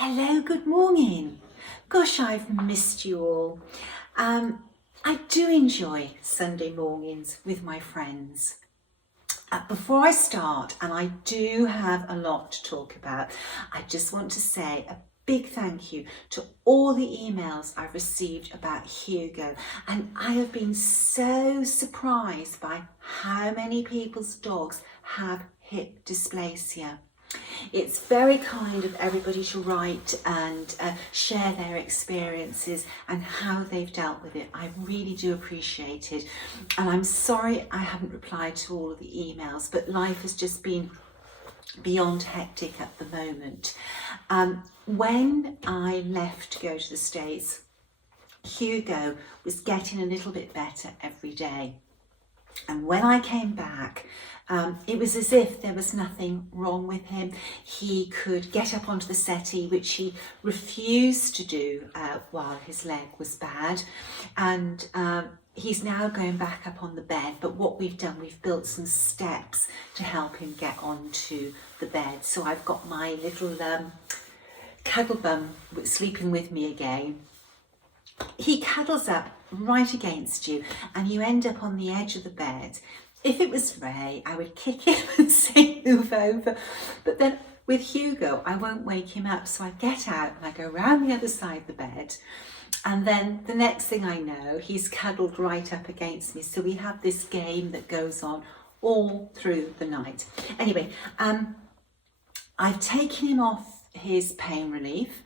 Hello, good morning. Gosh, I've missed you all. I do enjoy Sunday mornings with my friends. Before I start, and I do have a lot to talk about, I just want to say a big thank you to all the emails I've received about Hugo, and I have been so surprised by how many people's dogs have hip dysplasia. It's very kind of everybody to write and share their experiences and how they've dealt with it. I really do appreciate it. And I'm sorry I haven't replied to all of the emails, but life has just been beyond hectic at the moment. When I left to go to the States, Hugo was getting a little bit better every day. And when I came back, it was as if there was nothing wrong with him. He could get up onto the settee, which he refused to do while his leg was bad. And he's now going back up on the bed. But what we've done, we've built some steps to help him get onto the bed. So I've got my little cuddle bum sleeping with me again. He cuddles up right against you and you end up on the edge of the bed. If it was Ray, I would kick him and say move over, but then with Hugo I won't wake him up, so I get out and I go round the other side of the bed, and then the next thing I know he's cuddled right up against me. So we have this game that goes on all through the night. Anyway, I've taken him off his pain relief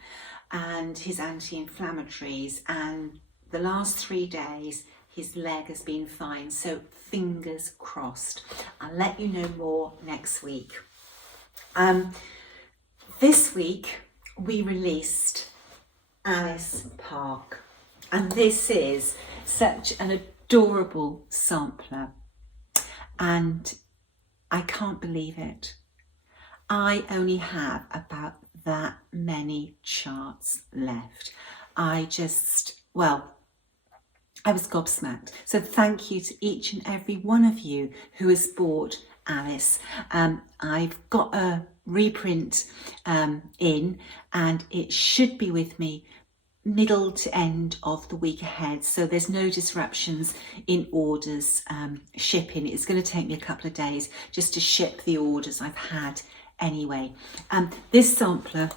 and his anti-inflammatories, and the last 3 days his leg has been fine, so fingers crossed. I'll let you know more next week. This week we released Alice Park, and this is such an adorable sampler, and I can't believe it. I only have about that many charts left. I was gobsmacked. So thank you to each and every one of you who has bought Alice. I've got a reprint in, and it should be with me middle to end of the week ahead, so there's no disruptions in orders shipping. It's going to take me a couple of days just to ship the orders I've had anyway. This sampler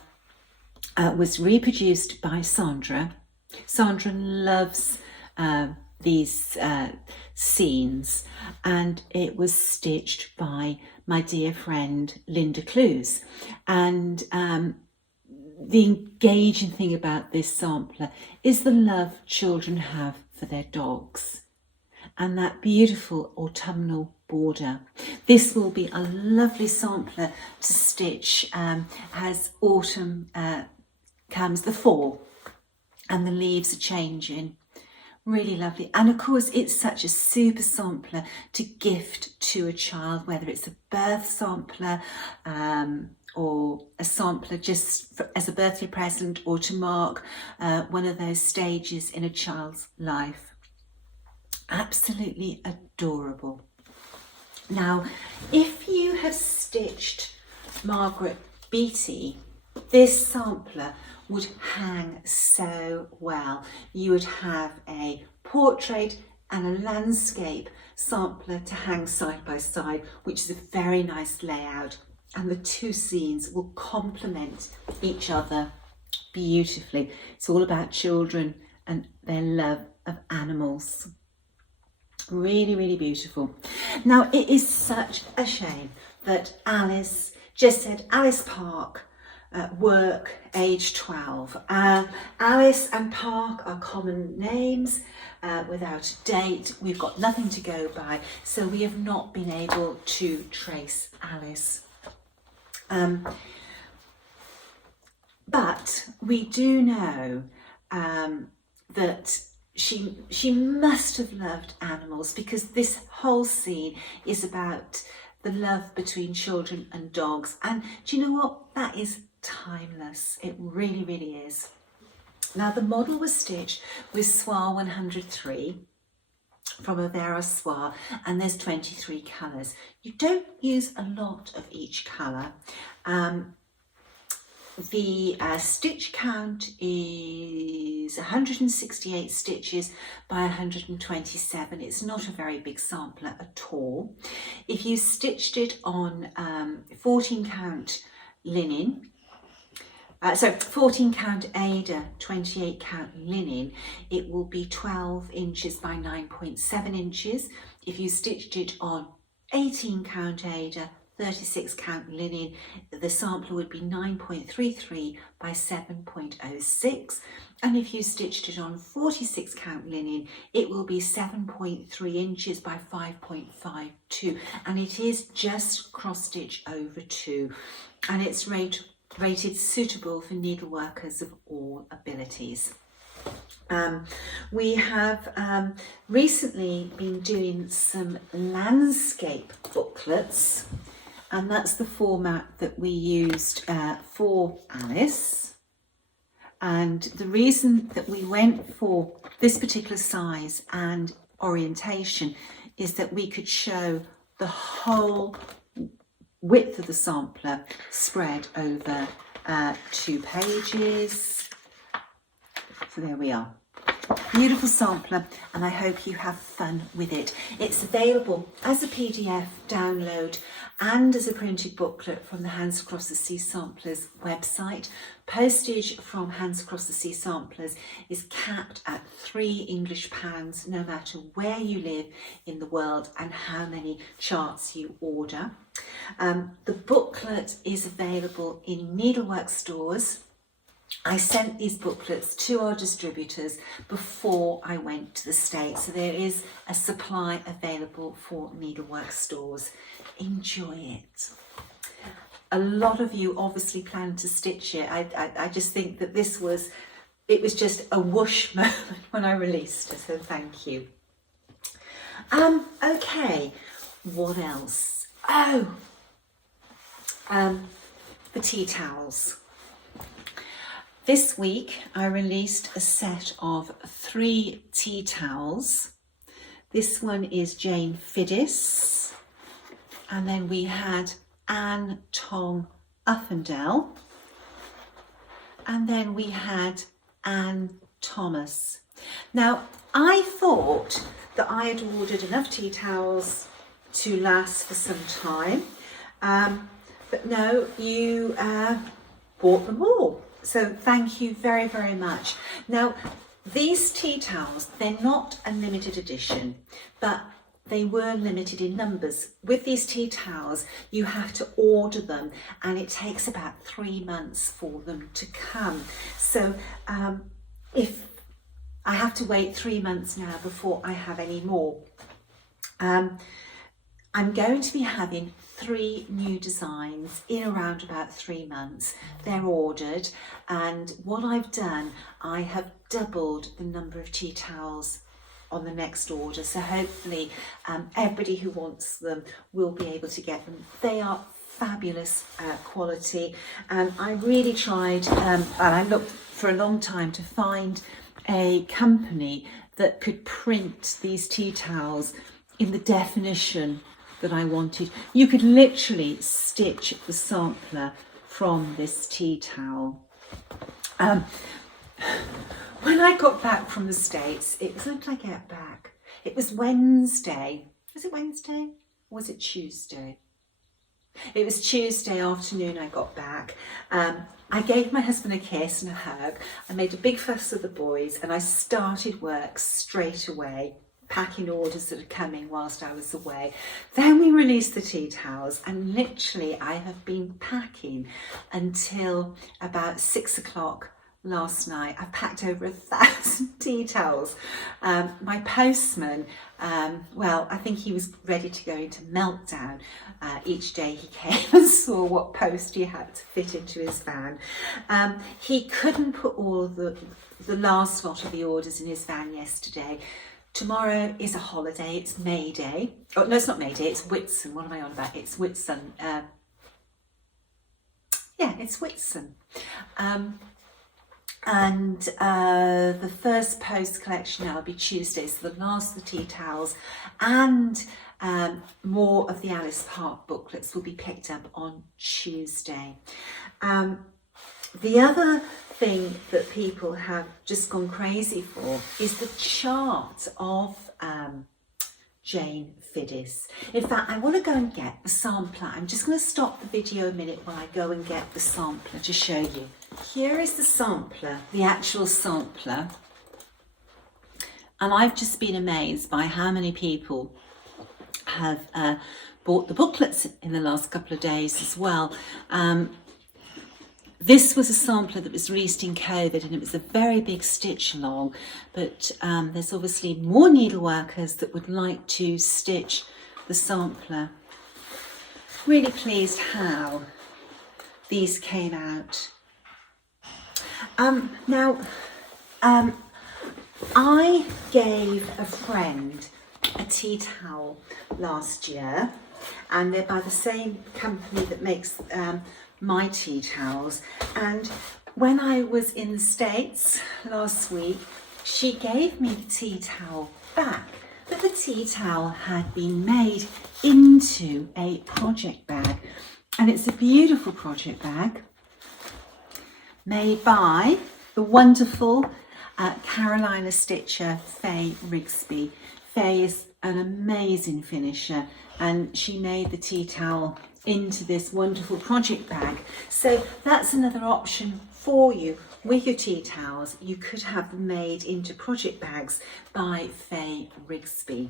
was reproduced by Sandra. Sandra loves these scenes, and it was stitched by my dear friend Linda Clues. And the engaging thing about this sampler is the love children have for their dogs and that beautiful autumnal border. This will be a lovely sampler to stitch as autumn comes, the fall, and the leaves are changing. Really lovely. And of course it's such a super sampler to gift to a child, whether it's a birth sampler or a sampler just as a birthday present, or to mark one of those stages in a child's life. Absolutely adorable. Now, if you have stitched Margaret Beattie, this sampler would hang so well. You would have a portrait and a landscape sampler to hang side by side, which is a very nice layout, and the two scenes will complement each other beautifully. It's all about children and their love of animals. Really, really beautiful. Now, it is such a shame that Alice just said Alice Park, work, age 12. Alice and Park are common names without a date. We've got nothing to go by, so we have not been able to trace Alice. But we do know that she must have loved animals, because this whole scene is about the love between children and dogs. And do you know what? That is timeless. It really, really is. Now, the model was stitched with Soie 103 from Avera Soie, and there's 23 colours. You don't use a lot of each colour. The stitch count is 168 stitches by 127. It's not a very big sampler at all. If you stitched it on 14 count linen, 14 count Aida, 28 count linen, it will be 12 inches by 9.7 inches. If you stitched it on 18 count Aida, 36 count linen, the sampler would be 9.33 by 7.06. And if you stitched it on 46 count linen, it will be 7.3 inches by 5.52. And it is just cross stitch over 2. And it's rated suitable for needleworkers of all abilities. We have recently been doing some landscape booklets, and that's the format that we used for Alice. And the reason that we went for this particular size and orientation is that we could show the whole width of the sampler spread over 2 pages. So there we are. Beautiful sampler, and I hope you have fun with it. It's available as a PDF download and as a printed booklet from the Hands Across the Sea Samplers website. Postage from Hands Across the Sea Samplers is capped at £3 no matter where you live in the world and how many charts you order. The booklet is available in needlework stores. I sent these booklets to our distributors before I went to the States, so there is a supply available for needlework stores. Enjoy it. A lot of you obviously plan to stitch it. I just think that it was just a whoosh moment when I released it, so thank you. Okay, what else? The tea towels. This week I released a set of 3 tea towels. This one is Jane Fiddis, and then we had Anne Tong Uffendell, and then we had Anne Thomas. Now, I thought that I had ordered enough tea towels to last for some time, but no, you bought them all. So thank you very, very much. Now, these tea towels, they're not a limited edition, but they were limited in numbers. With these tea towels, you have to order them, and it takes about 3 months for them to come. So if I have to wait 3 months now before I have any more, I'm going to be having 3 new designs in around about 3 months. They're ordered, and what I've done, I have doubled the number of tea towels on the next order, so hopefully everybody who wants them will be able to get them. They are fabulous quality, and I really tried and I looked for a long time to find a company that could print these tea towels in the definition that I wanted. You could literally stitch the sampler from this tea towel. When I got back from the States, it was, when did I get back? It was Wednesday. Was it Wednesday? Or was it Tuesday? It was Tuesday afternoon I got back. I gave my husband a kiss and a hug. I made a big fuss of the boys, and I started work straight away, packing orders that are coming whilst I was away. Then we released the tea towels, and literally I have been packing until about 6 o'clock last night. I've packed over 1,000 tea towels. My postman, well, I think he was ready to go into meltdown. Each day he came and saw what post he had to fit into his van. He couldn't put all of the last lot of the orders in his van yesterday. Tomorrow is a holiday, it's May Day. Oh, no, it's not May Day, it's Whitsun. What am I on about? It's Whitsun. Yeah, it's Whitsun. And the first post collection now will be Tuesday, so the last of the tea towels and more of the Alice Park booklets will be picked up on Tuesday. The other thing that people have just gone crazy for is the chart of Jane Fiddis. In fact, I want to go and get the sampler. I'm just going to stop the video a minute while I go and get the sampler to show you. Here is the sampler, the actual sampler. And I've just been amazed by how many people have bought the booklets in the last couple of days as well. This was a sampler that was released in COVID, and it was a very big stitch along, but there's obviously more needleworkers that would like to stitch the sampler. Really pleased how these came out. I gave a friend a tea towel last year, and they're by the same company that makes my tea towels. And when I was in the States last week, she gave me the tea towel back, but the tea towel had been made into a project bag, and it's a beautiful project bag made by the wonderful Carolina stitcher Faye Rigsby. Faye is an amazing finisher, and she made the tea towel into this wonderful project bag. So that's another option for you with your tea towels. You could have them made into project bags by Faye Rigsby.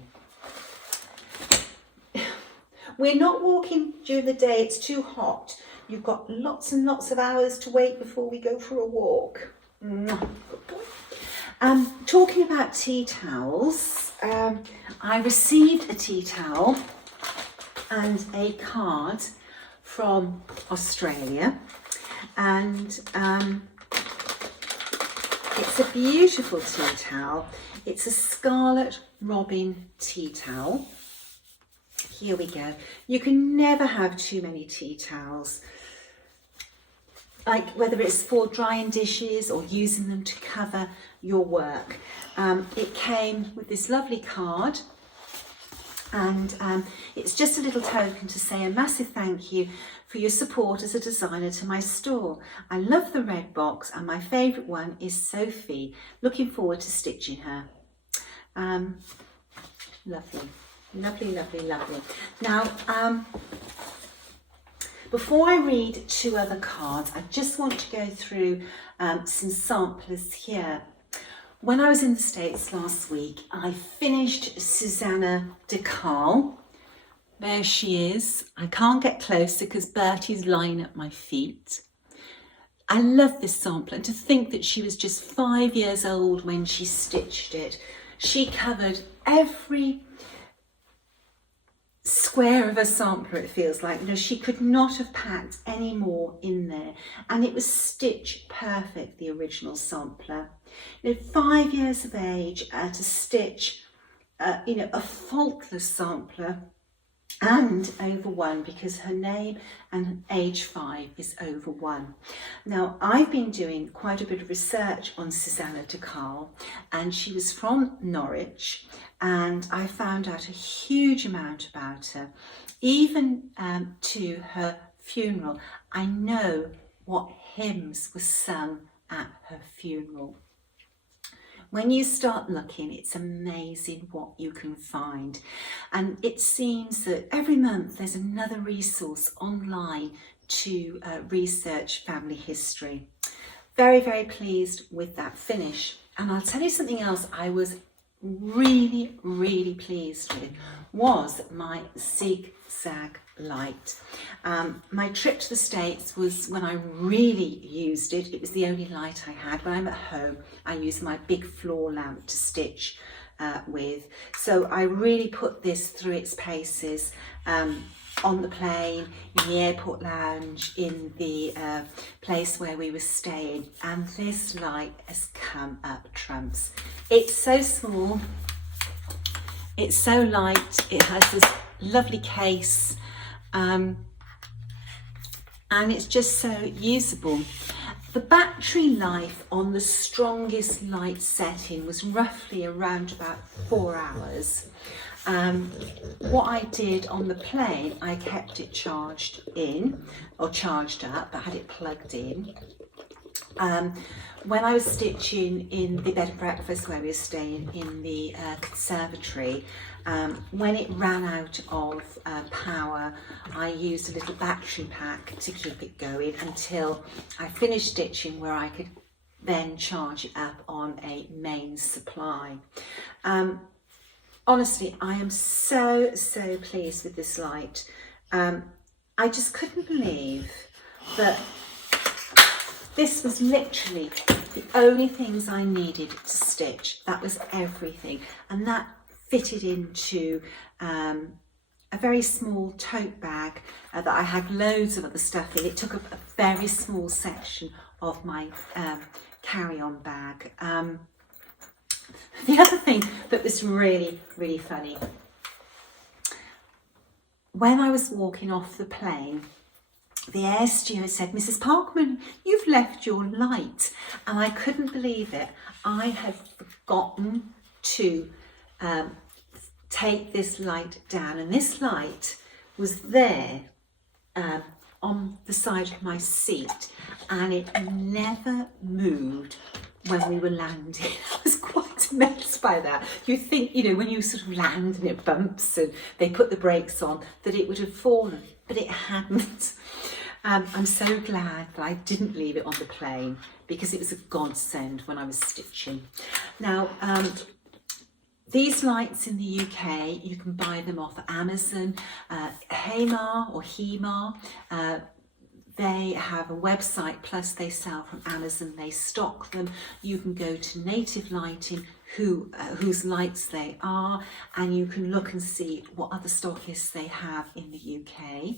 We're not walking during the day, it's too hot. You've got lots and lots of hours to wait before we go for a walk. Good boy. Talking about tea towels, I received a tea towel and a card from Australia, and it's a beautiful tea towel. It's a Scarlet Robin tea towel. Here we go. You can never have too many tea towels, like whether it's for drying dishes or using them to cover your work. It came with this lovely card, and it's just a little token to say a massive thank you for your support as a designer to my store. I love the red box, and my favourite one is Sophie. Looking forward to stitching her. Lovely, lovely, lovely, lovely. Now, before I read two other cards, I just want to go through some samplers here. When I was in the States last week, I finished Susanna de Carl. There she is. I can't get closer because Bertie's lying at my feet. I love this sampler, and to think that she was just 5 years old when she stitched it. She covered every square of a sampler, it feels like. You know, she could not have packed any more in there, and it was stitch perfect, the original sampler. You know, 5 years of age to stitch a faultless sampler, and over one, because her name and age 5 is over one. Now, I've been doing quite a bit of research on Susanna de Carl, and she was from Norwich, and I found out a huge amount about her. Even to her funeral, I know what hymns were sung at her funeral. When you start looking, it's amazing what you can find. And it seems that every month there's another resource online to research family history. Very, very pleased with that finish. And I'll tell you something else I was really, really pleased with was my zigzag light. My trip to the States was when I really used it. It was the only light I had. When I'm at home, I use my big floor lamp to stitch with. So I really put this through its paces on the plane, in the airport lounge, in the place where we were staying, and this light has come up trumps. It's so small, it's so light, it has this lovely case, and it's just so usable. The battery life on the strongest light setting was roughly around about 4 hours. What I did on the plane, I kept it charged in, or charged up, I had it plugged in, When I was stitching in the bed and breakfast where we were staying in the conservatory, when it ran out of power, I used a little battery pack to keep it going until I finished stitching, where I could then charge it up on a mains supply. Honestly, I am so pleased with this light. I just couldn't believe that this was literally the only things I needed to stitch. That was everything, and that fitted into a very small tote bag that I had loads of other stuff in. It took up a very small section of my carry-on bag. The other thing that was really funny, when I was walking off the plane, the air steward said, "Mrs. Parkman, you've left your light." And I couldn't believe it. I had forgotten to take this light down, and this light was there on the side of my seat, and it never moved when we were landing. I was quite amazed by that. You think, you know, when you sort of land and it bumps and they put the brakes on, that it would have fallen, but it hadn't. I'm so glad that I didn't leave it on the plane, because it was a godsend when I was stitching. Now, these lights in the UK, you can buy them off Amazon, Hemar or Hemar. They have a website, plus they sell from Amazon. They stock them. You can go to Native Lighting, whose lights they are, and you can look and see what other stockists they have in the UK.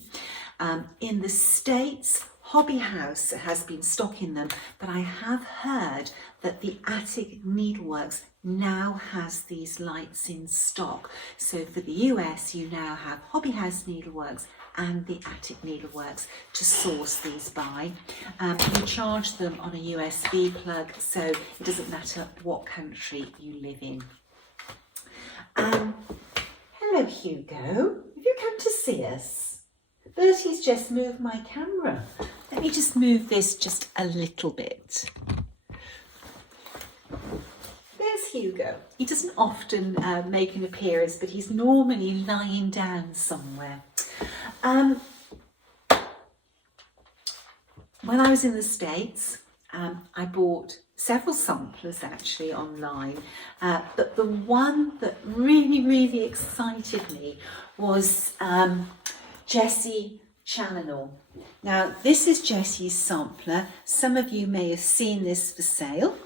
In the States, Hobby House has been stocking them, but I have heard that the Attic Needleworks now has these lights in stock. So for the US, you now have Hobby House Needleworks and the Attic Needleworks to source these by. You charge them on a USB plug, so it doesn't matter what country you live in. Hello, Hugo. Have you come to see us? Bertie's just moved my camera. Let me just move this just a little bit. There's Hugo. He doesn't often make an appearance, but he's normally lying down somewhere. When I was in the States, I bought several samplers actually online, but the one that really excited me was Jessie Challenor. Now, this is Jessie's sampler. Some of you may have seen this for sale.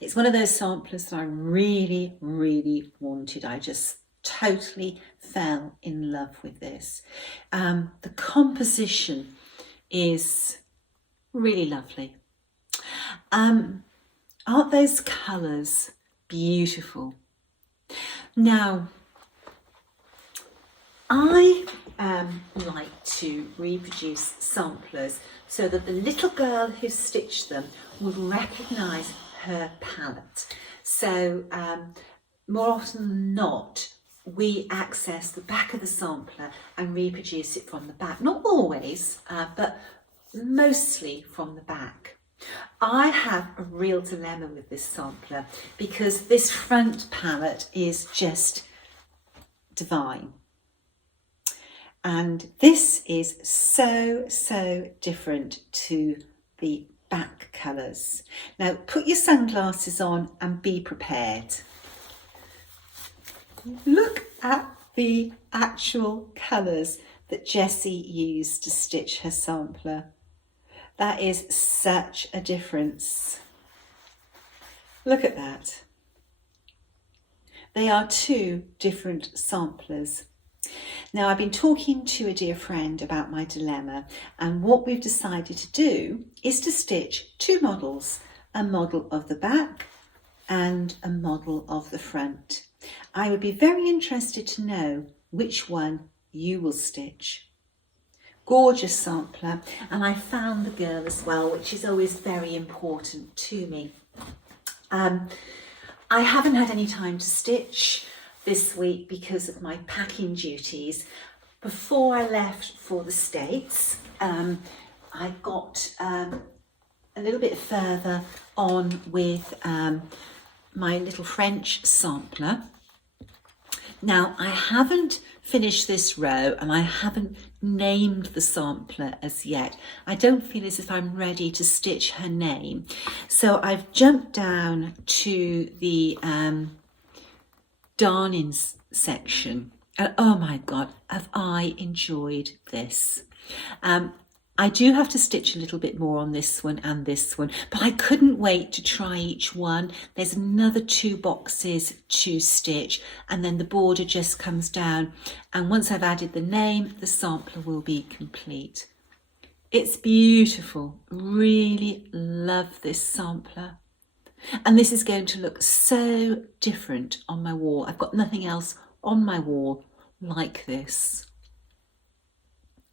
It's one of those samplers that I really wanted. I just totally fell in love with this. The composition is really lovely. Aren't those colours beautiful? Now, I like to reproduce samplers so that the little girl who stitched them would recognise her palette. So more often than not, we access the back of the sampler and reproduce it from the back. Not always, but mostly from the back. I have a real dilemma with this sampler because this front palette is just divine. And this is so different to the back colours. Now put your sunglasses on and be prepared. Look at the actual colours that Jessie used to stitch her sampler. That is such a difference. Look at that. They are two different samplers. Now, I've been talking to a dear friend about my dilemma, and what we've decided to do is to stitch two models, a model of the back and a model of the front. I would be very interested to know which one you will stitch. Gorgeous sampler, and I found the girl as well, which is always very important to me. I haven't had any time to stitch this week because of my packing duties. Before I left for the States, I got a little bit further on with my little French sampler. Now, I haven't finished this row and I haven't named the sampler as yet. I don't feel as if I'm ready to stitch her name. So I've jumped down to the darning section. And oh my God, have I enjoyed this. I do have to stitch a little bit more on this one and this one, but I couldn't wait to try each one. There's another 2 boxes to stitch and then the border just comes down. And once I've added the name, the sampler will be complete. It's beautiful. Really love this sampler. And this is going to look so different on my wall. I've got nothing else on my wall like this.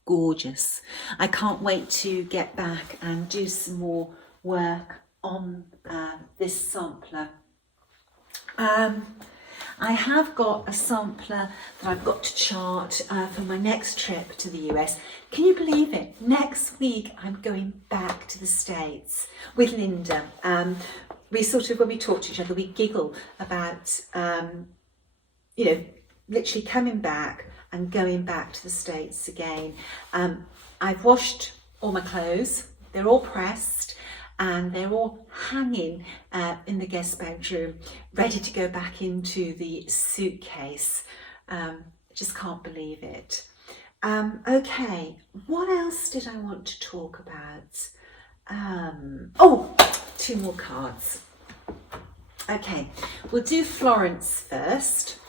Gorgeous. I can't wait to get back and do some more work on this sampler. I have got a sampler that I've got to chart for my next trip to the US. Can you believe it? Next week I'm going back to the States with Linda. We sort of, when we talk to each other, we giggle about, you know, literally coming back and going back to the States again. I've washed all my clothes, they're all pressed and they're all hanging in the guest bedroom, ready to go back into the suitcase. I just can't believe it. Okay, what else did I want to talk about? Oh, 2 more cards. Okay, we'll do Florence first.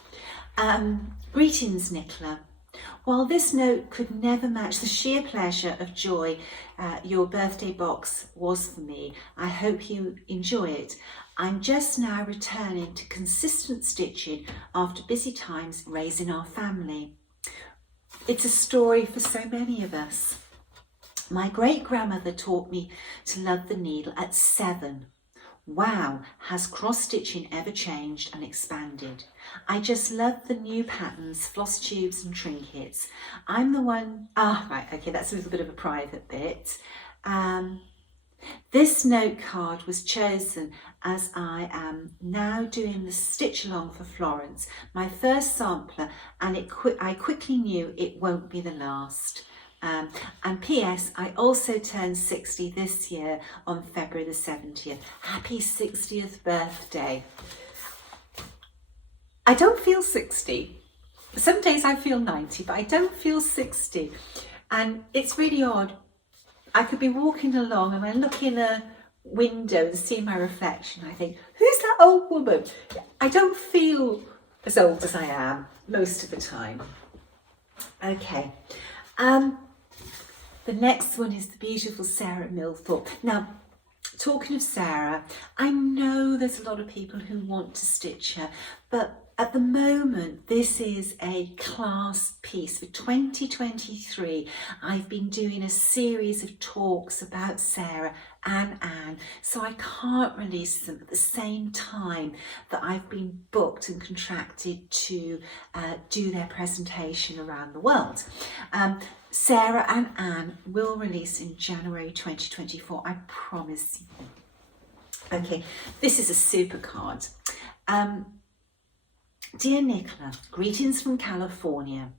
Greetings, Nicola. While this note could never match the sheer pleasure of joy your birthday box was for me, I hope you enjoy it. I'm just now returning to consistent stitching after busy times raising our family. It's a story for so many of us. My great-grandmother taught me to love the needle at 7. Wow, has cross-stitching ever changed and expanded? I just love the new patterns, floss tubes and trinkets. I'm the one, right, okay, that's a little bit of a private bit. This note card was chosen as I am now doing the stitch along for Florence, my first sampler, and I quickly knew it won't be the last. And P.S. I also turned 60 this year on February the 70th. Happy 60th birthday. I don't feel 60. Some days I feel 90, but I don't feel 60. And it's really odd. I could be walking along and I look in a window and see my reflection. I think, who's that old woman? I don't feel as old as I am most of the time. Okay. The next one is the beautiful Sarah Milthorpe. Now, talking of Sarah, I know there's a lot of people who want to stitch her, but at the moment, this is a class piece. For 2023, I've been doing a series of talks about Sarah and Anne, so I can't release them at the same time that I've been booked and contracted to do their presentation around the world. Sarah and Anne will release in January 2024, I promise you. Okay, this is a super card. Dear Nicola, greetings from California.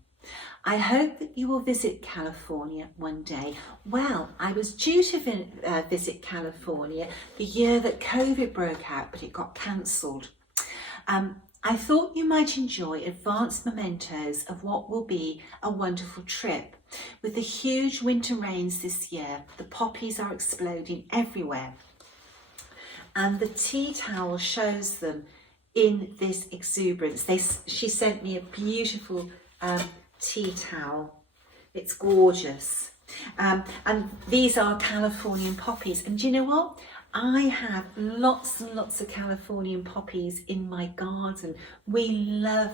I hope that you will visit California one day. Well, I was due to visit California the year that COVID broke out, but it got cancelled. I thought you might enjoy advanced mementos of what will be a wonderful trip. With the huge winter rains this year, the poppies are exploding everywhere. And the tea towel shows them in this exuberance. She sent me a beautiful tea towel. It's gorgeous. And these are Californian poppies. And do you know what? I have lots and lots of Californian poppies in my garden. We love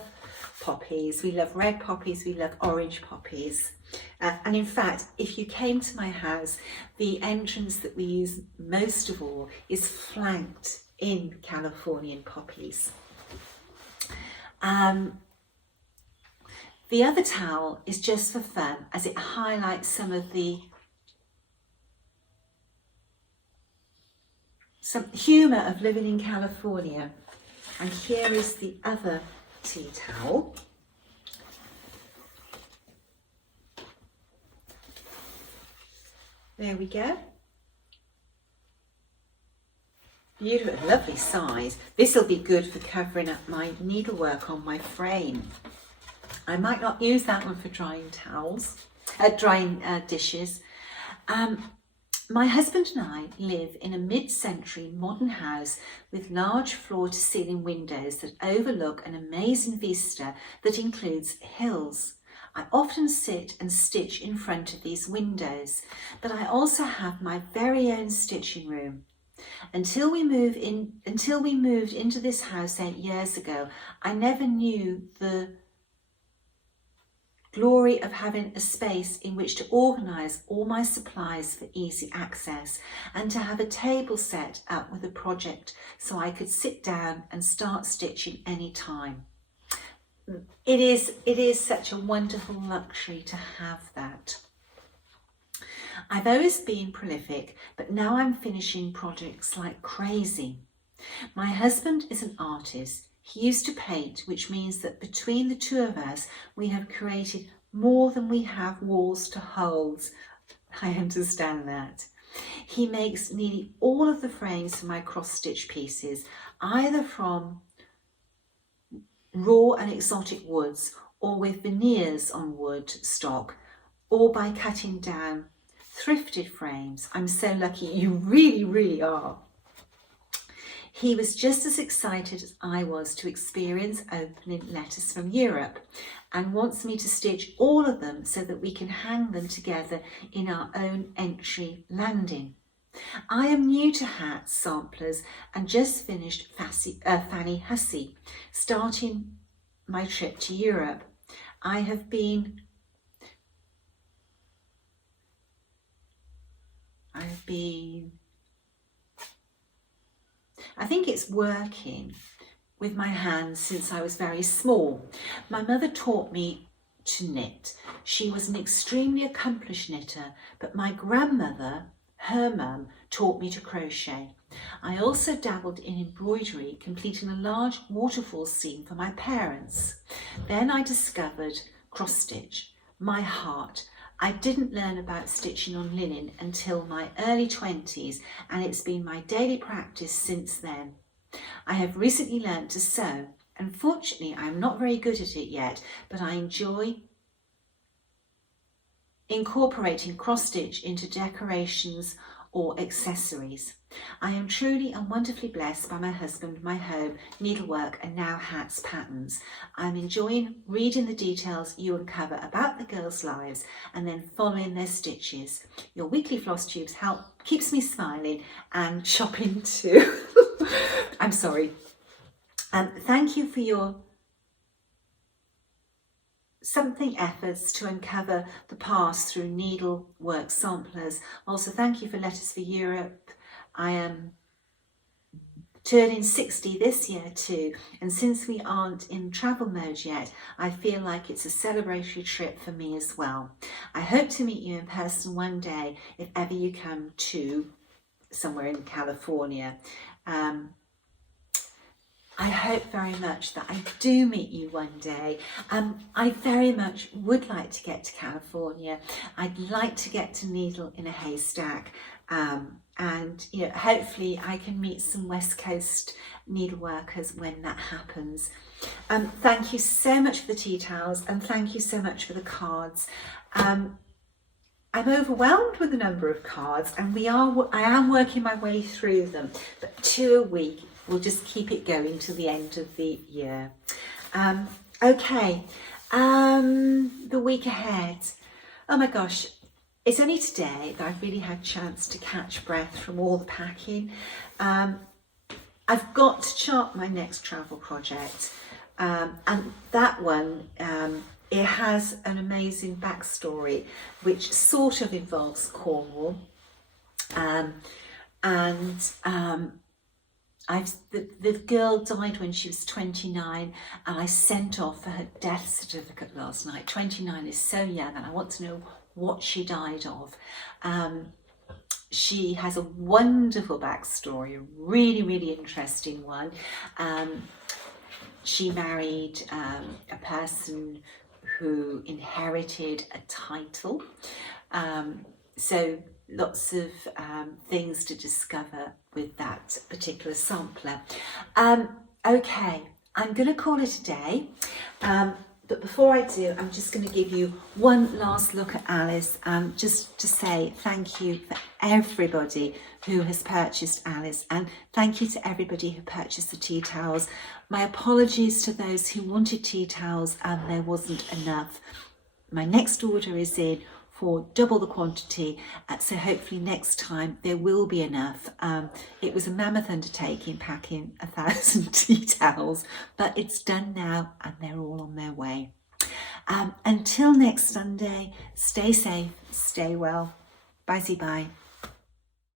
poppies. We love red poppies. We love orange poppies. And in fact, if you came to my house, the entrance that we use most of all is flanked in Californian poppies. The other towel is just for fun, as it highlights some of the some humour of living in California. And here is the other tea towel. There we go. Beautiful, lovely size. This will be good for covering up my needlework on my frame. I might not use that one for drying towels, drying dishes. My husband and I live in a mid-century modern house with large floor-to-ceiling windows that overlook an amazing vista that includes hills. I often sit and stitch in front of these windows, but I also have my very own stitching room. Until we moved into this house 8 years ago, I never knew the glory of having a space in which to organise all my supplies for easy access, and to have a table set up with a project so I could sit down and start stitching any time. It is such a wonderful luxury to have that. I've always been prolific, but now I'm finishing projects like crazy. My husband is an artist. He used to paint, which means that between the two of us, we have created more than we have walls to hold. I understand that. He makes nearly all of the frames for my cross-stitch pieces, either from raw and exotic woods, or with veneers on wood stock, or by cutting down thrifted frames. I'm so lucky, you really, really are. He was just as excited as I was to experience opening letters from Europe, and wants me to stitch all of them so that we can hang them together in our own entry landing. I am new to hat samplers and just finished Fanny Hussey, starting my trip to Europe. I think it's working with my hands since I was very small. My mother taught me to knit. She was an extremely accomplished knitter, but my grandmother, her mum, taught me to crochet. I also dabbled in embroidery, completing a large waterfall scene for my parents. Then I discovered cross stitch, my heart. I didn't learn about stitching on linen until my early 20s, and it's been my daily practice since then. I have recently learned to sew. Unfortunately, I'm not very good at it yet, but I enjoy incorporating cross-stitch into decorations or accessories. I am truly and wonderfully blessed by my husband, my home, needlework, and now hats patterns. I'm enjoying reading the details you uncover about the girls' lives and then following their stitches. Your weekly Flosstubes keeps me smiling and shopping too. I'm sorry. Thank you for your something efforts to uncover the past through needlework samplers. Also, thank you for Letters for Europe. I am turning 60 this year too, and since we aren't in travel mode yet, I feel like it's a celebratory trip for me as well. I hope to meet you in person one day if ever you come to somewhere in California. I hope very much that I do meet you one day. I very much would like to get to California. I'd like to get to needle in a haystack, and hopefully I can meet some West Coast needleworkers when that happens. Thank you so much for the tea towels, and thank you so much for the cards. I'm overwhelmed with the number of cards, and I am working my way through them, but 2 a week. We'll just keep it going to the end of the year. Okay, the week ahead. Oh my gosh, it's only today that I've really had a chance to catch breath from all the packing. I've got to chart my next travel project, and that one, it has an amazing backstory, which sort of involves Cornwall, the girl died when she was 29, and I sent off for her death certificate last night. 29 is so young, and I want to know what she died of. She has a wonderful backstory, a really, really interesting one. She married a person who inherited a title. So lots of things to discover with that particular sampler. Okay, I'm going to call it a day. But before I do, I'm just going to give you one last look at Alice, just to say thank you for everybody who has purchased Alice, and thank you to everybody who purchased the tea towels. My apologies to those who wanted tea towels and there wasn't enough. My next order is in for double the quantity, so hopefully next time there will be enough. It was a mammoth undertaking packing 1,000 tea towels, but it's done now and they're all on their way. Until next Sunday, stay safe, stay well. Bye-bye.